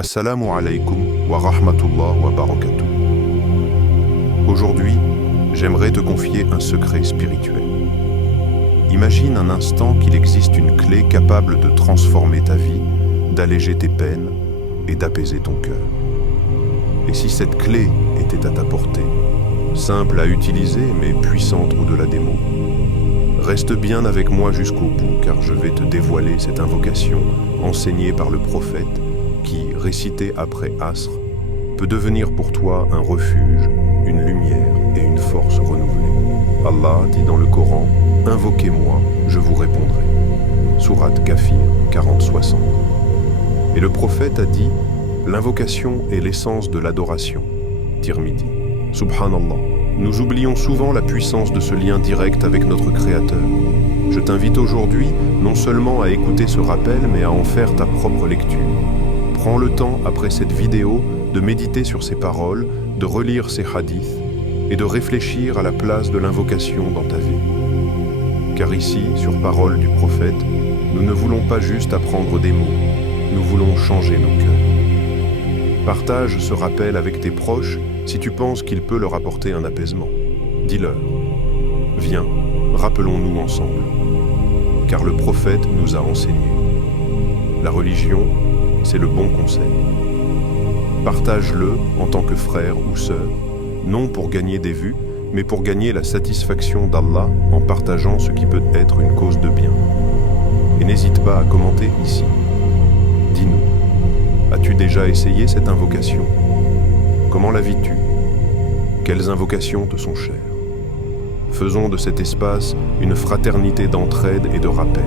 Assalamu alaikum wa rahmatullah wa barakatuh. Aujourd'hui, j'aimerais te confier un secret spirituel. Imagine un instant qu'il existe une clé capable de transformer ta vie, d'alléger tes peines et d'apaiser ton cœur. Et si cette clé était à ta portée, simple à utiliser mais puissante au-delà des mots? Reste bien avec moi jusqu'au bout car je vais te dévoiler cette invocation enseignée par le prophète qui, récitée après Asr, peut devenir pour toi un refuge, une lumière et une force renouvelée. Allah dit dans le Coran, « Invoquez-moi, je vous répondrai » Sourate Ghafir 40-60. Et le prophète a dit, « L'invocation est l'essence de l'adoration » Tirmidhi. Subhanallah. Nous oublions souvent la puissance de ce lien direct avec notre Créateur. Je t'invite aujourd'hui non seulement à écouter ce rappel, mais à en faire ta propre lecture. Prends le temps, après cette vidéo, de méditer sur ces paroles, de relire ces hadiths et de réfléchir à la place de l'invocation dans ta vie. Car ici, sur parole du prophète, nous ne voulons pas juste apprendre des mots, nous voulons changer nos cœurs. Partage ce rappel avec tes proches si tu penses qu'il peut leur apporter un apaisement. Dis-leur, viens, rappelons-nous ensemble. Car le prophète nous a enseigné. La religion, c'est le bon conseil. Partage-le en tant que frère ou sœur, non pour gagner des vues, mais pour gagner la satisfaction d'Allah en partageant ce qui peut être une cause de bien. Et n'hésite pas à commenter ici. Dis-nous, as-tu déjà essayé cette invocation? Comment la vis-tu? Quelles invocations te sont chères? Faisons de cet espace une fraternité d'entraide et de rappel,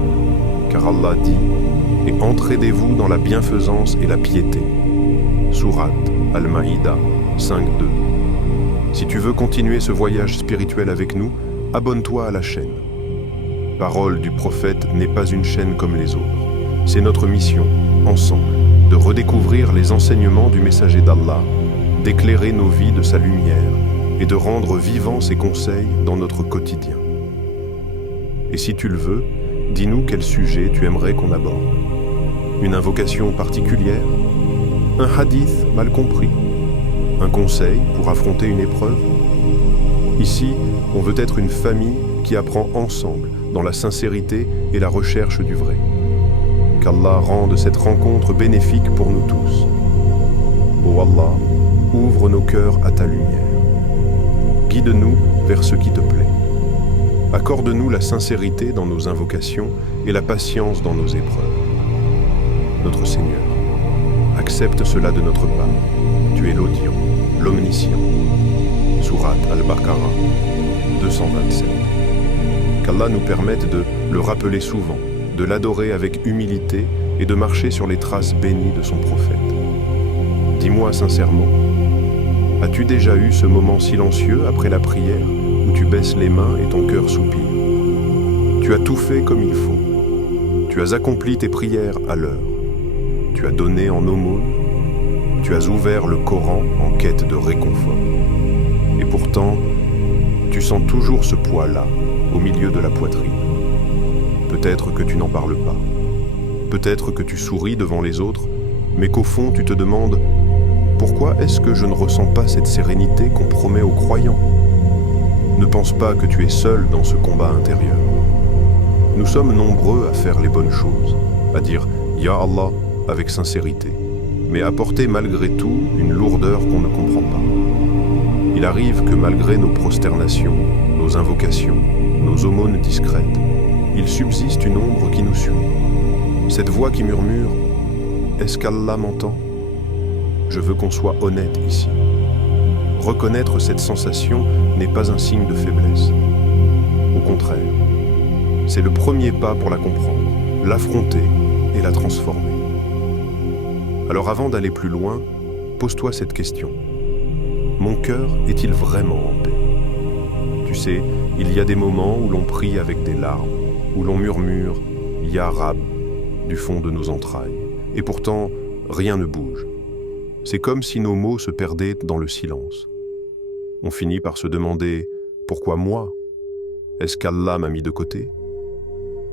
car Allah dit « Et entraidez-vous dans la bienfaisance et la piété » Sourate Al-Maïda 5.2. Si tu veux continuer ce voyage spirituel avec nous, abonne-toi à la chaîne. Parole du prophète n'est pas une chaîne comme les autres. C'est notre mission, ensemble, de redécouvrir les enseignements du messager d'Allah, d'éclairer nos vies de sa lumière et de rendre vivants ses conseils dans notre quotidien. Et si tu le veux, dis-nous quel sujet tu aimerais qu'on aborde. Une invocation particulière? Un hadith mal compris? Un conseil pour affronter une épreuve? Ici, on veut être une famille qui apprend ensemble dans la sincérité et la recherche du vrai. Qu'Allah rende cette rencontre bénéfique pour nous tous. Ô Allah, ouvre nos cœurs à ta lumière. Guide-nous vers ce qui te plaît. Accorde-nous la sincérité dans nos invocations et la patience dans nos épreuves. Notre Seigneur, accepte cela de notre part. Tu es l'audient, l'omniscient. Sourate Al-Baqarah 227. Qu'Allah nous permette de le rappeler souvent, de l'adorer avec humilité et de marcher sur les traces bénies de son prophète. Dis-moi sincèrement, as-tu déjà eu ce moment silencieux après la prière où tu baisses les mains et ton cœur soupire? Tu as tout fait comme il faut. Tu as accompli tes prières à l'heure. Tu as donné en aumône. Tu as ouvert le Coran en quête de réconfort. Et pourtant, tu sens toujours ce poids-là, au milieu de la poitrine. Peut-être que tu n'en parles pas. Peut-être que tu souris devant les autres, mais qu'au fond tu te demandes « Pourquoi est-ce que je ne ressens pas cette sérénité qu'on promet aux croyants ?» Ne pense pas que tu es seul dans ce combat intérieur. Nous sommes nombreux à faire les bonnes choses, à dire « Ya Allah » avec sincérité, mais à porter malgré tout une lourdeur qu'on ne comprend pas. Il arrive que malgré nos prosternations, nos invocations, nos aumônes discrètes, il subsiste une ombre qui nous suit. Cette voix qui murmure « Est-ce qu'Allah m'entend ?» Je veux qu'on soit honnête ici. Reconnaître cette sensation n'est pas un signe de faiblesse. Au contraire, c'est le premier pas pour la comprendre, l'affronter et la transformer. Alors avant d'aller plus loin, pose-toi cette question. Mon cœur est-il vraiment en paix? Tu sais, il y a des moments où l'on prie avec des larmes, où l'on murmure « Ya Rab » du fond de nos entrailles, et pourtant rien ne bouge. C'est comme si nos mots se perdaient dans le silence. On finit par se demander « Pourquoi moi? Est-ce qu'Allah m'a mis de côté ?»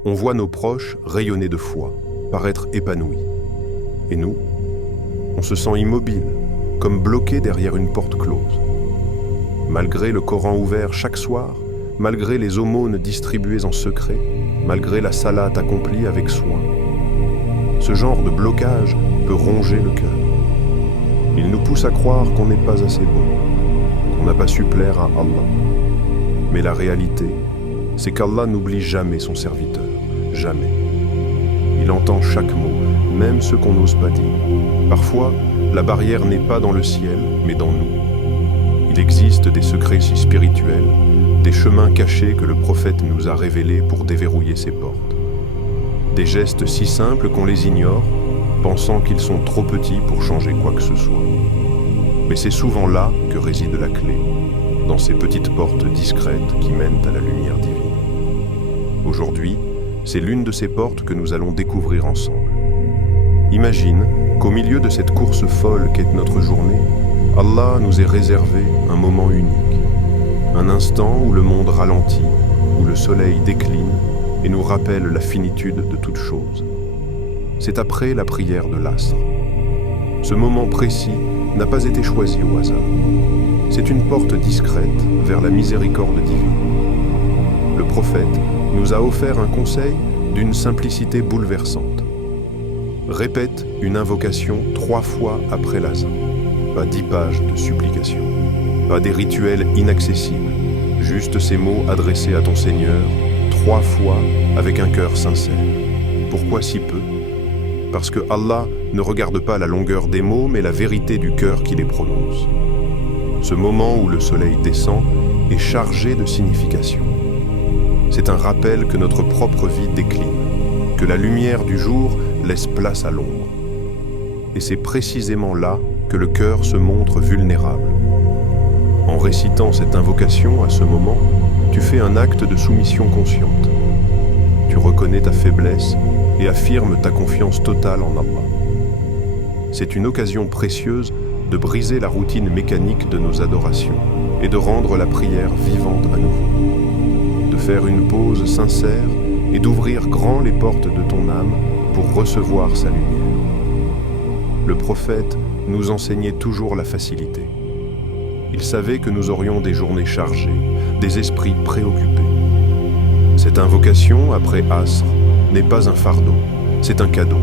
On voit nos proches rayonner de foi, paraître épanouis. Et nous, On se sent immobile, comme bloqué derrière une porte close. Malgré le Coran ouvert chaque soir, malgré les aumônes distribuées en secret, malgré la salate accomplie avec soin, ce genre de blocage peut ronger le cœur. Il nous pousse à croire qu'on n'est pas assez bon, qu'on n'a pas su plaire à Allah. Mais la réalité, c'est qu'Allah n'oublie jamais son serviteur, jamais. Il entend chaque mot, même ceux qu'on n'ose pas dire. Parfois, la barrière n'est pas dans le ciel, mais dans nous. Il existe des secrets si spirituels, des chemins cachés que le prophète nous a révélés pour déverrouiller ses portes. Des gestes si simples qu'on les ignore, pensant qu'ils sont trop petits pour changer quoi que ce soit. Mais c'est souvent là que réside la clé, dans ces petites portes discrètes qui mènent à la lumière divine. Aujourd'hui, c'est l'une de ces portes que nous allons découvrir ensemble. Imagine qu'au milieu de cette course folle qu'est notre journée, Allah nous ait réservé un moment unique, un instant où le monde ralentit, où le soleil décline et nous rappelle la finitude de toute chose. C'est après la prière de l'Asr. Ce moment précis n'a pas été choisi au hasard. C'est une porte discrète vers la miséricorde divine. Le prophète nous a offert un conseil d'une simplicité bouleversante. Répète une invocation 3 fois après l'azan. Pas 10 pages de supplication. Pas des rituels inaccessibles. Juste ces mots adressés à ton Seigneur 3 fois avec un cœur sincère. Pourquoi si peu ? Parce que Allah ne regarde pas la longueur des mots, mais la vérité du cœur qui les prononce. Ce moment où le soleil descend est chargé de signification. C'est un rappel que notre propre vie décline, que la lumière du jour laisse place à l'ombre. Et c'est précisément là que le cœur se montre vulnérable. En récitant cette invocation à ce moment, tu fais un acte de soumission consciente. Tu reconnais ta faiblesse et affirmes ta confiance totale en Allah. C'est une occasion précieuse de briser la routine mécanique de nos adorations et de rendre la prière vivante à nouveau. De faire une pause sincère et d'ouvrir grand les portes de ton âme pour recevoir sa lumière. Le prophète nous enseignait toujours la facilité. Il savait que nous aurions des journées chargées, des esprits préoccupés. Cette invocation, après Asr, n'est pas un fardeau, c'est un cadeau.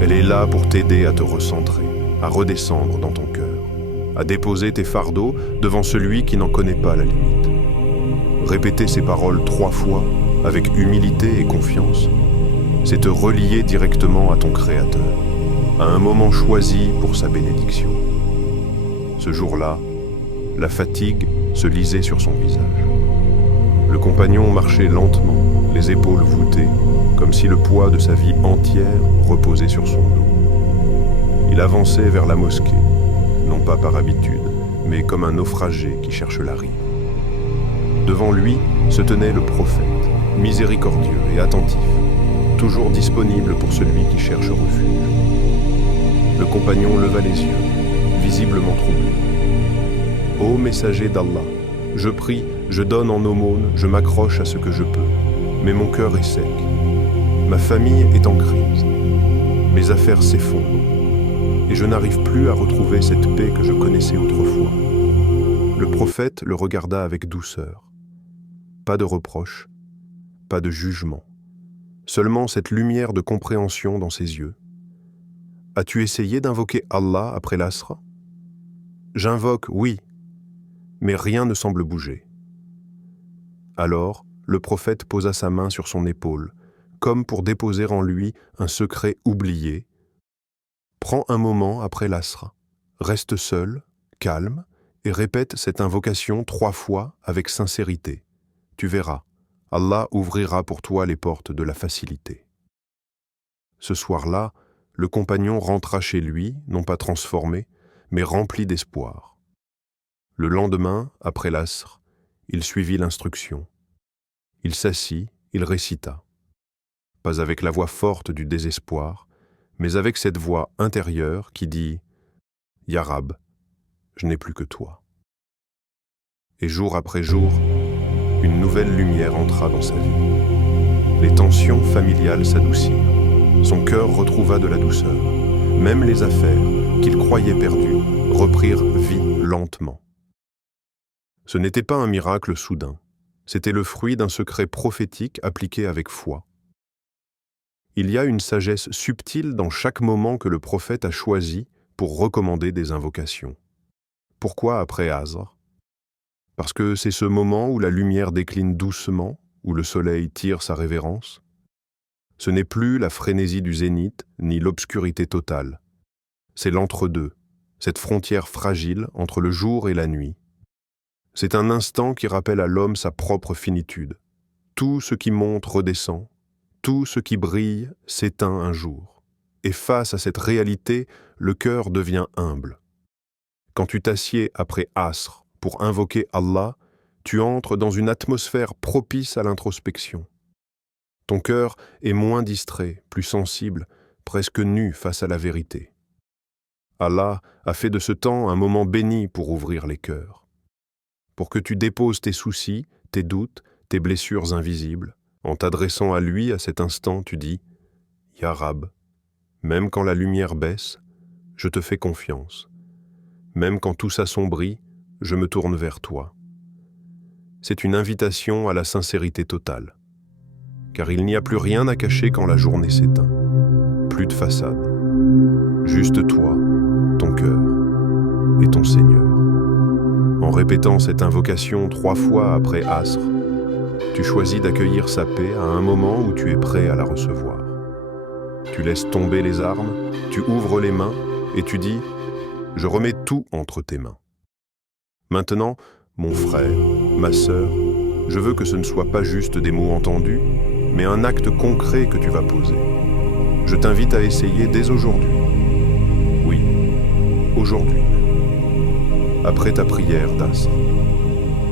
Elle est là pour t'aider à te recentrer, à redescendre dans ton cœur, à déposer tes fardeaux devant celui qui n'en connaît pas la limite. Répéter ces paroles 3 fois, avec humilité et confiance, c'est te relier directement à ton Créateur, à un moment choisi pour sa bénédiction. Ce jour-là, la fatigue se lisait sur son visage. Le compagnon marchait lentement, les épaules voûtées, comme si le poids de sa vie entière reposait sur son dos. Il avançait vers la mosquée, non pas par habitude, mais comme un naufragé qui cherche la rive. Devant lui se tenait le prophète, miséricordieux et attentif, toujours disponible pour celui qui cherche refuge. Le compagnon leva les yeux, visiblement troublé. « Ô messager d'Allah, je prie, je donne en aumône, je m'accroche à ce que je peux, mais mon cœur est sec. Ma famille est en crise, mes affaires s'effondrent, et je n'arrive plus à retrouver cette paix que je connaissais autrefois. » Le prophète le regarda avec douceur. Pas de reproche, pas de jugement, seulement cette lumière de compréhension dans ses yeux. « As-tu essayé d'invoquer Allah après l'Asr ?»« J'invoque, oui, mais rien ne semble bouger. » Alors, le prophète posa sa main sur son épaule, comme pour déposer en lui un secret oublié. « Prends un moment après l'Asr, reste seul, calme, et répète cette invocation 3 fois avec sincérité. Tu verras, Allah ouvrira pour toi les portes de la facilité. » Ce soir-là, le compagnon rentra chez lui, non pas transformé, mais rempli d'espoir. Le lendemain, après l'Asr, il suivit l'instruction. Il s'assit, il récita. Pas avec la voix forte du désespoir, mais avec cette voix intérieure qui dit « Ya Rab, je n'ai plus que toi. » Et jour après jour, une nouvelle lumière entra dans sa vie. Les tensions familiales s'adoucirent. Son cœur retrouva de la douceur. même les affaires, qu'il croyait perdues, reprirent vie lentement. Ce n'était pas un miracle soudain, c'était le fruit d'un secret prophétique appliqué avec foi. Il y a une sagesse subtile dans chaque moment que le prophète a choisi pour recommander des invocations. Pourquoi après Asr? Parce que c'est ce moment où la lumière décline doucement, où le soleil tire sa révérence. Ce n'est plus la frénésie du zénith, ni l'obscurité totale. C'est l'entre-deux, cette frontière fragile entre le jour et la nuit. C'est un instant qui rappelle à l'homme sa propre finitude. Tout ce qui monte redescend, tout ce qui brille s'éteint un jour. Et face à cette réalité, le cœur devient humble. Quand tu t'assieds après Asr pour invoquer Allah, tu entres dans une atmosphère propice à l'introspection. Ton cœur est moins distrait, plus sensible, presque nu face à la vérité. Allah a fait de ce temps un moment béni pour ouvrir les cœurs. Pour que tu déposes tes soucis, tes doutes, tes blessures invisibles, en t'adressant à lui à cet instant, tu dis « Ya Rab, même quand la lumière baisse, je te fais confiance. Même quand tout s'assombrit, je me tourne vers toi. » C'est une invitation à la sincérité totale. Car il n'y a plus rien à cacher quand la journée s'éteint. Plus de façade. Juste toi, ton cœur et ton Seigneur. En répétant cette invocation 3 fois après Asr, tu choisis d'accueillir sa paix à un moment où tu es prêt à la recevoir. Tu laisses tomber les armes, tu ouvres les mains et tu dis « Je remets tout entre tes mains. » Maintenant, mon frère, ma sœur, je veux que ce ne soit pas juste des mots entendus, mais un acte concret que tu vas poser. Je t'invite à essayer dès aujourd'hui. Oui, aujourd'hui. Après ta prière d'Asr,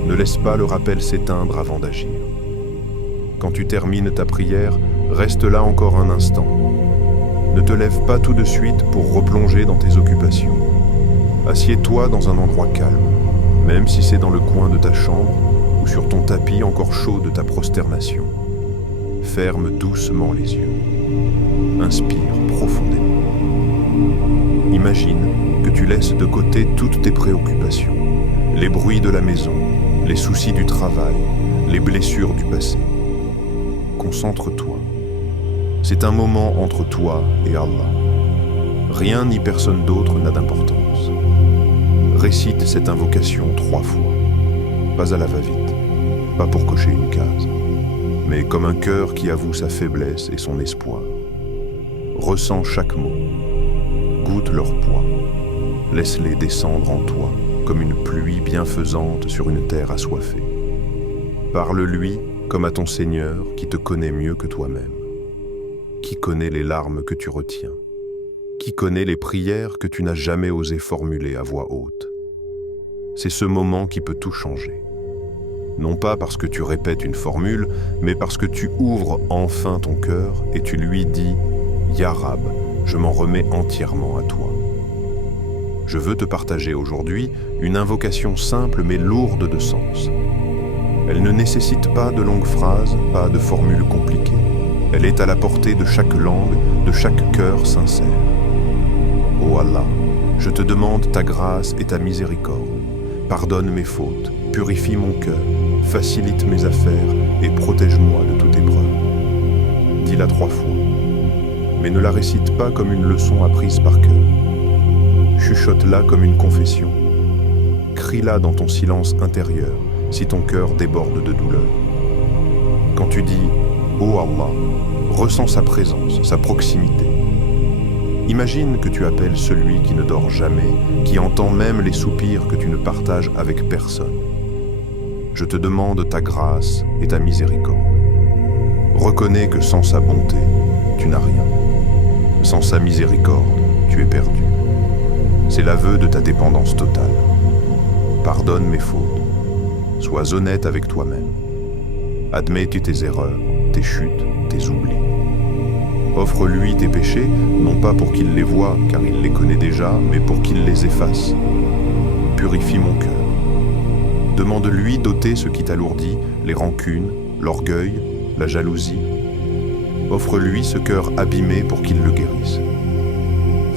ne laisse pas le rappel s'éteindre avant d'agir. Quand tu termines ta prière, reste là encore un instant. Ne te lève pas tout de suite pour replonger dans tes occupations. Assieds-toi dans un endroit calme, même si c'est dans le coin de ta chambre ou sur ton tapis encore chaud de ta prosternation. Ferme doucement les yeux. Inspire profondément. Imagine que tu laisses de côté toutes tes préoccupations, les bruits de la maison, les soucis du travail, les blessures du passé. Concentre-toi. C'est un moment entre toi et Allah. Rien ni personne d'autre n'a d'importance. Récite cette invocation 3 fois. Pas à la va-vite, pas pour cocher une case, mais comme un cœur qui avoue sa faiblesse et son espoir. Ressens chaque mot. Goûte leur poids. Laisse-les descendre en toi comme une pluie bienfaisante sur une terre assoiffée. Parle-lui comme à ton Seigneur qui te connaît mieux que toi-même. Qui connaît les larmes que tu retiens? Qui connaît les prières que tu n'as jamais osé formuler à voix haute? C'est ce moment qui peut tout changer. Non pas parce que tu répètes une formule, mais parce que tu ouvres enfin ton cœur et tu lui dis « Ya Rab, je m'en remets entièrement à toi. » Je veux te partager aujourd'hui une invocation simple mais lourde de sens. Elle ne nécessite pas de longues phrases, pas de formules compliquées. Elle est à la portée de chaque langue, de chaque cœur sincère. Ô Allah, je te demande ta grâce et ta miséricorde. Pardonne mes fautes, purifie mon cœur, facilite mes affaires et protège-moi de toute épreuve. Dis-la 3 fois, mais ne la récite pas comme une leçon apprise par cœur. Chuchote-la comme une confession. Crie-la dans ton silence intérieur si ton cœur déborde de douleur. Quand tu dis « Ô Allah », ressens sa présence, sa proximité. Imagine que tu appelles celui qui ne dort jamais, qui entend même les soupirs que tu ne partages avec personne. Je te demande ta grâce et ta miséricorde. Reconnais que sans sa bonté, tu n'as rien. Sans sa miséricorde, tu es perdu. C'est l'aveu de ta dépendance totale. Pardonne mes fautes. Sois honnête avec toi-même. Admets tes erreurs, tes chutes, tes oublis. Offre-lui tes péchés, non pas pour qu'il les voie, car il les connaît déjà, mais pour qu'il les efface. Purifie mon cœur. Demande-lui d'ôter ce qui t'alourdit, les rancunes, l'orgueil, la jalousie. Offre-lui ce cœur abîmé pour qu'il le guérisse.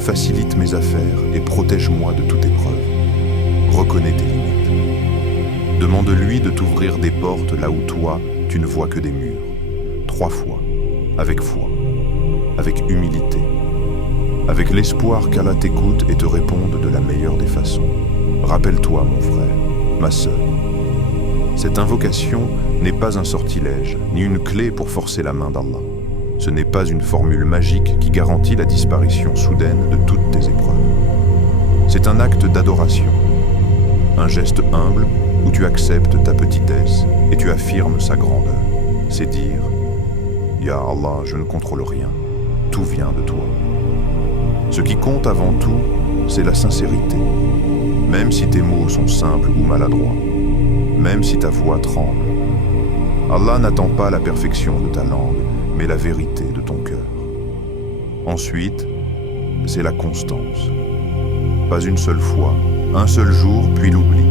facilite mes affaires et protège-moi de toute épreuve. Reconnais tes limites. Demande-lui de t'ouvrir des portes là où toi, tu ne vois que des murs. 3 fois, avec foi, avec humilité, avec l'espoir qu'Allah t'écoute et te réponde de la meilleure des façons. Rappelle-toi, mon frère, ma sœur, cette invocation n'est pas un sortilège, ni une clé pour forcer la main d'Allah. Ce n'est pas une formule magique qui garantit la disparition soudaine de toutes tes épreuves. C'est un acte d'adoration, un geste humble où tu acceptes ta petitesse et tu affirmes sa grandeur. C'est dire « Ya Allah, je ne contrôle rien, tout vient de toi ». Ce qui compte avant tout, c'est la sincérité, même si tes mots sont simples ou maladroits, même si ta voix tremble. Allah n'attend pas la perfection de ta langue, mais la vérité de ton cœur. Ensuite, c'est la constance. Pas une seule fois, un seul jour, puis l'oubli,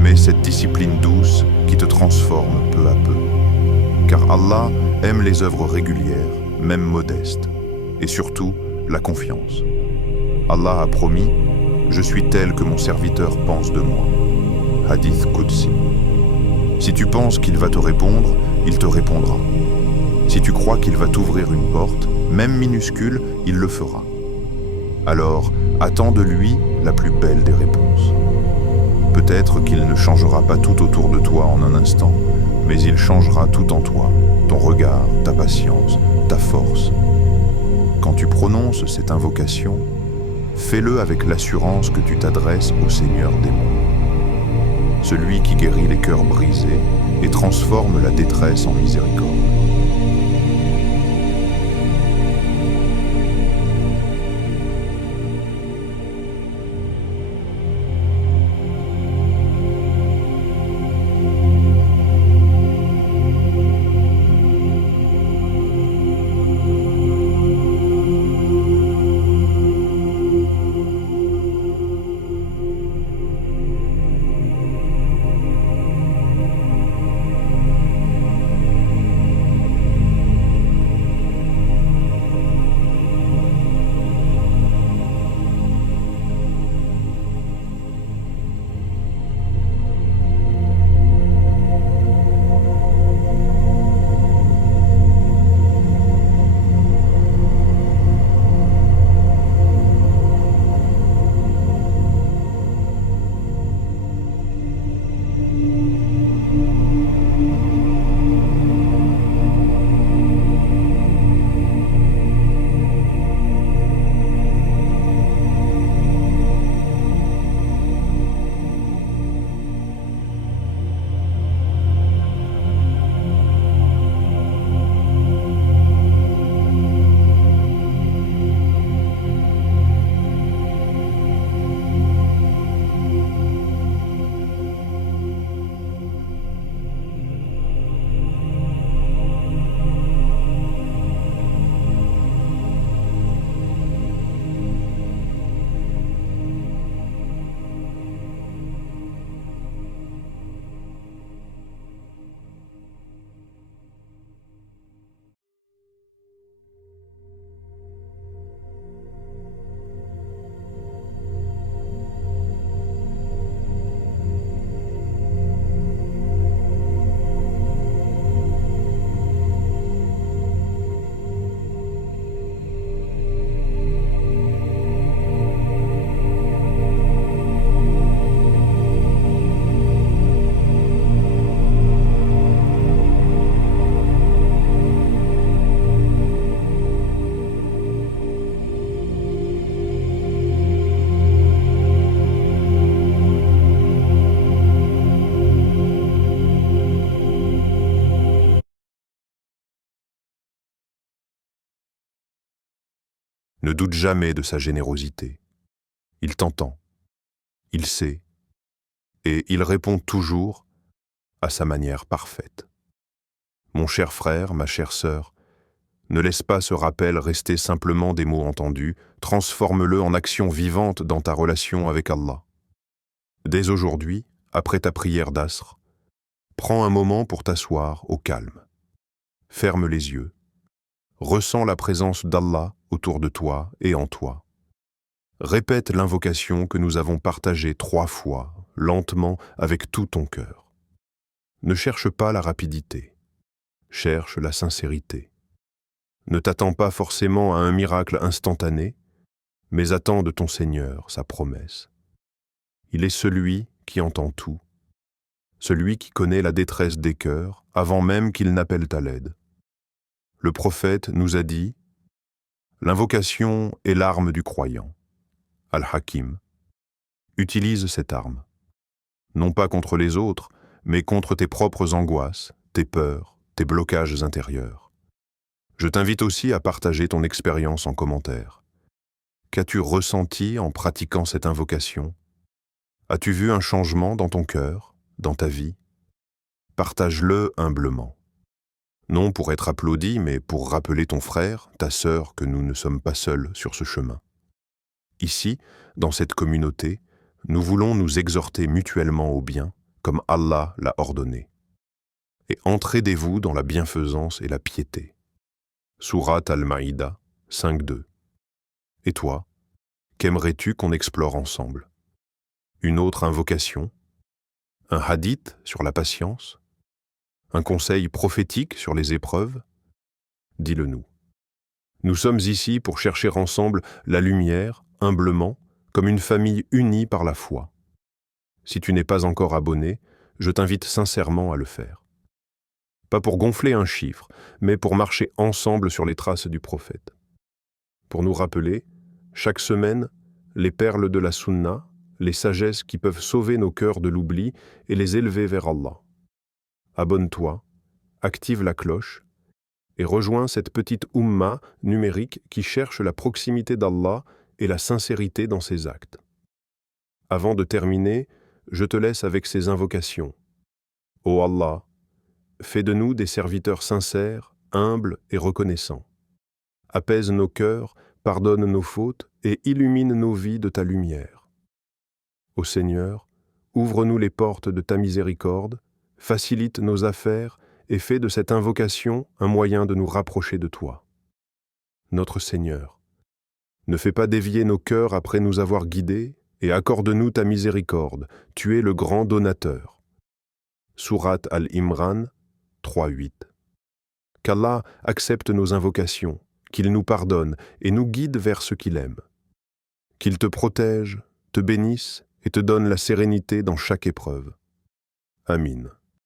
mais cette discipline douce qui te transforme peu à peu. Car Allah aime les œuvres régulières, même modestes, et surtout la confiance. Allah a promis « Je suis tel que mon serviteur pense de moi ». Hadith Qudsi. Si tu penses qu'il va te répondre, il te répondra. Si tu crois qu'il va t'ouvrir une porte, même minuscule, il le fera. Alors, attends de lui la plus belle des réponses. Peut-être qu'il ne changera pas tout autour de toi en un instant, mais il changera tout en toi, ton regard, ta patience, ta force. Quand tu prononces cette invocation, fais-le avec l'assurance que tu t'adresses au Seigneur des mondes, celui qui guérit les cœurs brisés et transforme la détresse en miséricorde. Ne doute jamais de sa générosité. Il t'entend, il sait, et il répond toujours à sa manière parfaite. Mon cher frère, ma chère sœur, ne laisse pas ce rappel rester simplement des mots entendus, transforme-le en action vivante dans ta relation avec Allah. Dès aujourd'hui, après ta prière d'Asr, prends un moment pour t'asseoir au calme. Ferme les yeux. Ressens la présence d'Allah autour de toi et en toi. Répète l'invocation que nous avons partagée 3 fois, lentement, avec tout ton cœur. Ne cherche pas la rapidité, cherche la sincérité. Ne t'attends pas forcément à un miracle instantané, mais attends de ton Seigneur sa promesse. Il est celui qui entend tout, celui qui connaît la détresse des cœurs avant même qu'ils n'appellent à l'aide. Le prophète nous a dit « L'invocation est l'arme du croyant. Al-Hakim. Utilise cette arme, non pas contre les autres, mais contre tes propres angoisses, tes peurs, tes blocages intérieurs. Je t'invite aussi à partager ton expérience en commentaire. Qu'as-tu ressenti en pratiquant cette invocation? As-tu vu un changement dans ton cœur, dans ta vie? Partage-le humblement. Non pour être applaudi, mais pour rappeler ton frère, ta sœur, que nous ne sommes pas seuls sur ce chemin. Ici, dans cette communauté, nous voulons nous exhorter mutuellement au bien, comme Allah l'a ordonné. Et entraidez-vous dans la bienfaisance et la piété. Sourate Al-Maïda 5.2. Et toi, qu'aimerais-tu qu'on explore ensemble? Une autre invocation? Un hadith sur la patience? Un conseil prophétique sur les épreuves? Dis-le nous. Nous sommes ici pour chercher ensemble la lumière, humblement, comme une famille unie par la foi. Si tu n'es pas encore abonné, je t'invite sincèrement à le faire. Pas pour gonfler un chiffre, mais pour marcher ensemble sur les traces du prophète. Pour nous rappeler, chaque semaine, les perles de la Sunna, les sagesses qui peuvent sauver nos cœurs de l'oubli et les élever vers Allah. Abonne-toi, active la cloche et rejoins cette petite Ummah numérique qui cherche la proximité d'Allah et la sincérité dans ses actes. Avant de terminer, je te laisse avec ces invocations. Ô Allah, fais de nous des serviteurs sincères, humbles et reconnaissants. Apaise nos cœurs, pardonne nos fautes et illumine nos vies de ta lumière. Ô Seigneur, ouvre-nous les portes de ta miséricorde, facilite nos affaires et fais de cette invocation un moyen de nous rapprocher de toi. Notre Seigneur, ne fais pas dévier nos cœurs après nous avoir guidés et accorde-nous ta miséricorde, tu es le grand donateur. Sourate Al-Imran 3.8. Qu'Allah accepte nos invocations, qu'il nous pardonne et nous guide vers ce qu'il aime. Qu'il te protège, te bénisse et te donne la sérénité dans chaque épreuve. Amin.